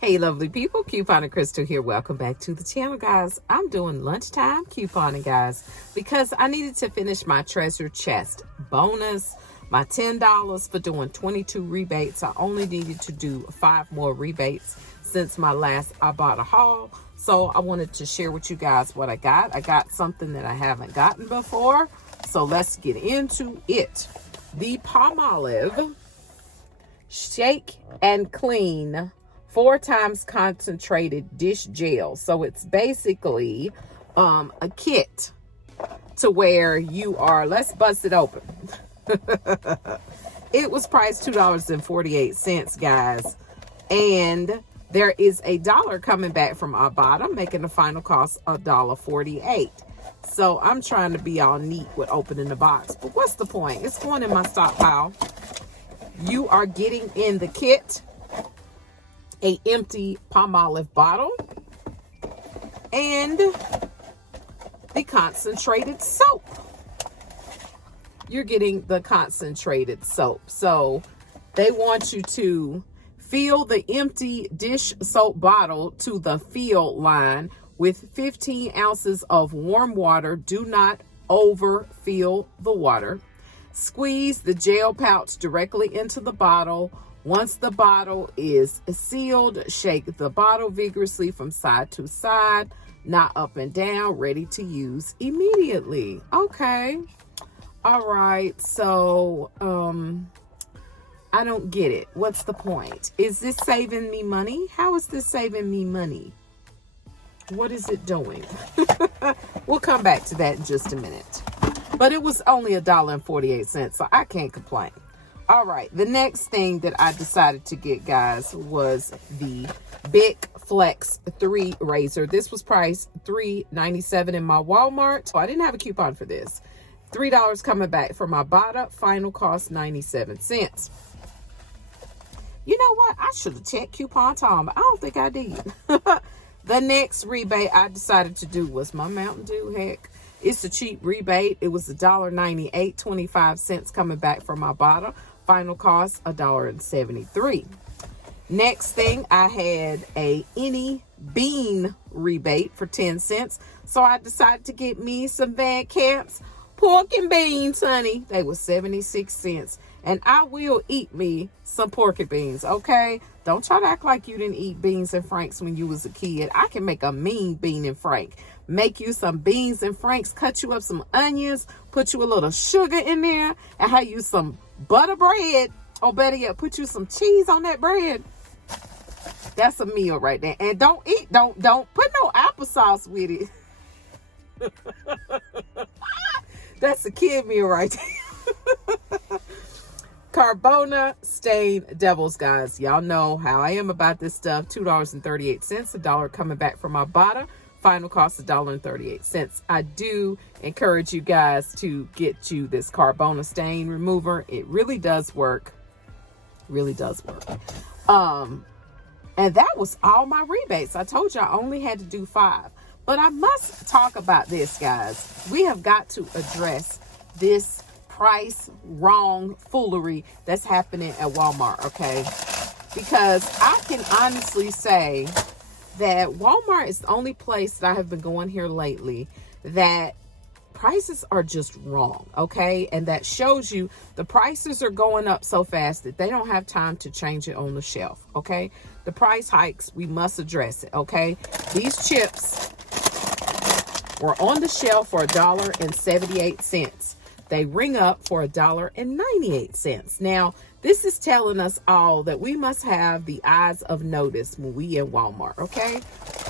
Hey, lovely people, Couponer Crystal here. Welcome back to the channel, guys. I'm doing lunchtime couponing, guys, because I needed to finish my treasure chest bonus, my $10 for doing 22 rebates. I only needed to do 5 more rebates since my last Ibotta haul. So I wanted to share with you guys what I got. I got something that I haven't gotten before. So let's get into it. The Palmolive Shake and Clean 4 times concentrated dish gel. So it's basically a kit to where you are, let's bust it open. It was priced $2.48, guys. And there is $1 coming back from Ibotta, making the final cost $1.48. So I'm trying to be all neat with opening the box. But what's the point? It's going in my stockpile. You are getting in the kit a empty Palmolive bottle and the concentrated soap. You're getting the concentrated soap. So they want you to fill the empty dish soap bottle to the fill line with 15 ounces of warm water. Do not overfill the water. Squeeze the gel pouch directly into the bottle. Once the bottle is sealed, shake the bottle vigorously from side to side, not up and down, ready to use immediately. Okay. All right. So, I don't get it. What's the point? Is this saving me money? How is this saving me money? What is it doing? We'll come back to that in just a minute. But it was only $1.48, so I can't complain. All right, the next thing that I decided to get, guys, was the Bic Flex 3 razor. This was priced $3.97 in my Walmart. So I didn't have a coupon for this. $3 coming back from Ibotta. Final cost 97 cents. You know what? I should have checked Coupon Tom, but I don't think I did. The next rebate I decided to do was my Mountain Dew. Heck, it's a cheap rebate. It was $1.98, 25 cents coming back from Ibotta. Final cost $1.73. Next thing, I had a any bean rebate for 10 cents. So I decided to get me some Van Camp's pork and beans, honey. They were 76 cents. And I will eat me some pork and beans, okay? Don't try to act like you didn't eat beans and franks when you was a kid. I can make a mean bean and frank. Make you some beans and franks, cut you up some onions, put you a little sugar in there, and have you some butter bread, or better yet, put you some cheese on that bread. That's a meal right there. And don't put no applesauce with it. That's a kid meal right there. Carbona stained devils, guys. Y'all know how I am about this stuff. $2.38, $1 coming back from Ibotta. Final cost $1.38. I do encourage you guys to get you this Carbona stain remover. It really does work. Really does work. And that was all my rebates. I told you I only had to do 5. But I must talk about this, guys. We have got to address this price wrong foolery that's happening at Walmart, okay? Because I can honestly say that Walmart is the only place that I have been going here lately that prices are just wrong, okay? And that shows you the prices are going up so fast that they don't have time to change it on the shelf, okay? The price hikes, we must address it, okay? These chips were on the shelf for $1.78. They ring up for $1.98. Now, this is telling us all that we must have the eyes of notice when we in Walmart, okay?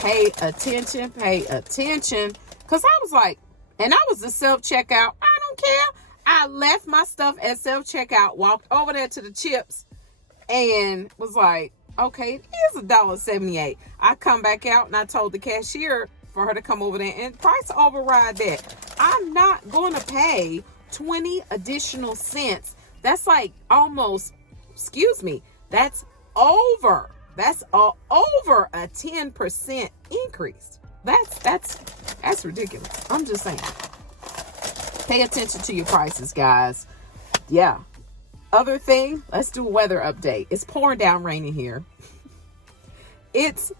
Pay attention, pay attention. Because I was like, and I was the self-checkout. I don't care. I left my stuff at self-checkout, walked over there to the chips, and was like, okay, here's $1.78. I come back out, and I told the cashier for her to come over there and price override that. I'm not going to pay 20 additional cents. That's like almost, excuse me, that's over over a 10% increase. That's ridiculous. I'm just saying, pay attention to your prices, guys. Yeah. Other thing, let's do a weather update. It's pouring down rain in here. It's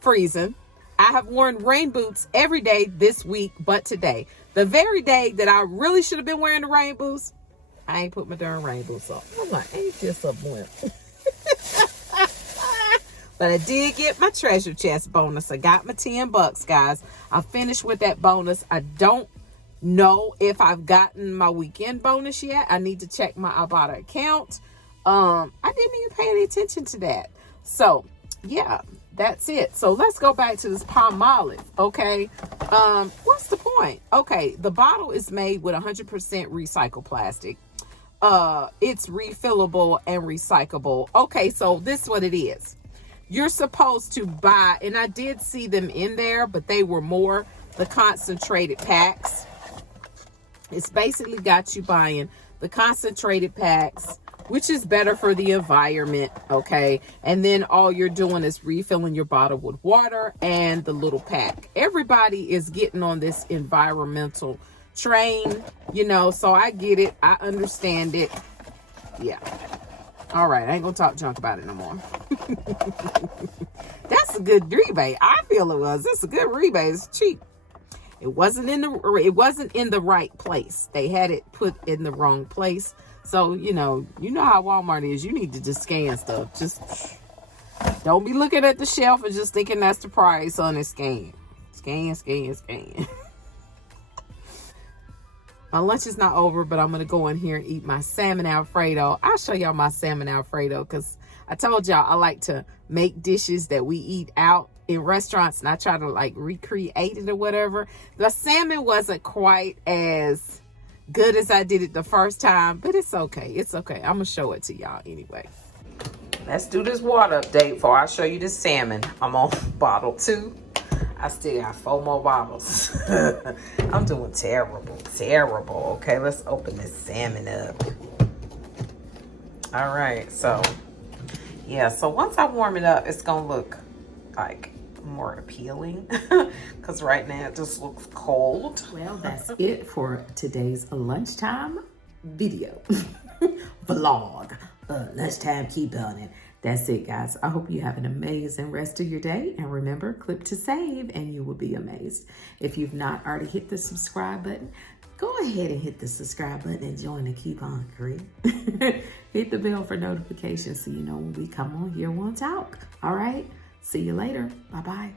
freezing. I have worn rain boots every day this week, but today, the very day that I really should have been wearing the rain boots, I ain't put my darn rain boots on. I'm like, ain't this a blimp? But I did get my treasure chest bonus. I got my $10, guys. I finished with that bonus. I don't know if I've gotten my weekend bonus yet. I need to check my Ibotta account. I didn't even pay any attention to that. So, yeah, that's it. So let's go back to this Palmolive, okay? What's the point? Okay, the bottle is made with 100% recycled plastic. It's refillable and recyclable. Okay, so this is what it is. You're supposed to buy, and I did see them in there, but they were more the concentrated packs. It's basically got you buying the concentrated packs, which is better for the environment, okay? And then all you're doing is refilling your bottle with water and the little pack. Everybody is getting on this environmental train, you know, so I get it. I understand it. Yeah. All right, I ain't gonna talk junk about it no more. That's a good rebate. I feel it was. It's a good rebate. It's cheap. It wasn't in the right place. They had it put in the wrong place. So, you know how Walmart is. You need to just scan stuff. Just don't be looking at the shelf and just thinking that's the price on it. Scan. My lunch is not over, but I'm going to go in here and eat my salmon Alfredo. I'll show y'all my salmon Alfredo because I told y'all I like to make dishes that we eat out in restaurants, and I try to like recreate it or whatever. The salmon wasn't quite as good as I did it the first time, but it's okay. It's okay. I'm going to show it to y'all anyway. Let's do this water update before I show you the salmon. I'm on bottle 2. I still got 4 more bottles. I'm doing terrible. Okay, let's open this salmon up. All right, so yeah, so once I warm it up, it's gonna look like more appealing because right now it just looks cold. Well, that's it for today's lunchtime video vlog. Lunchtime, keep burning. That's it, guys. I hope you have an amazing rest of your day. And remember, click to save and you will be amazed. If you've not already hit the subscribe button, go ahead and hit the subscribe button and join the coupon crew. Hit the bell for notifications so you know when we come on here, we'll talk. All right. See you later. Bye-bye.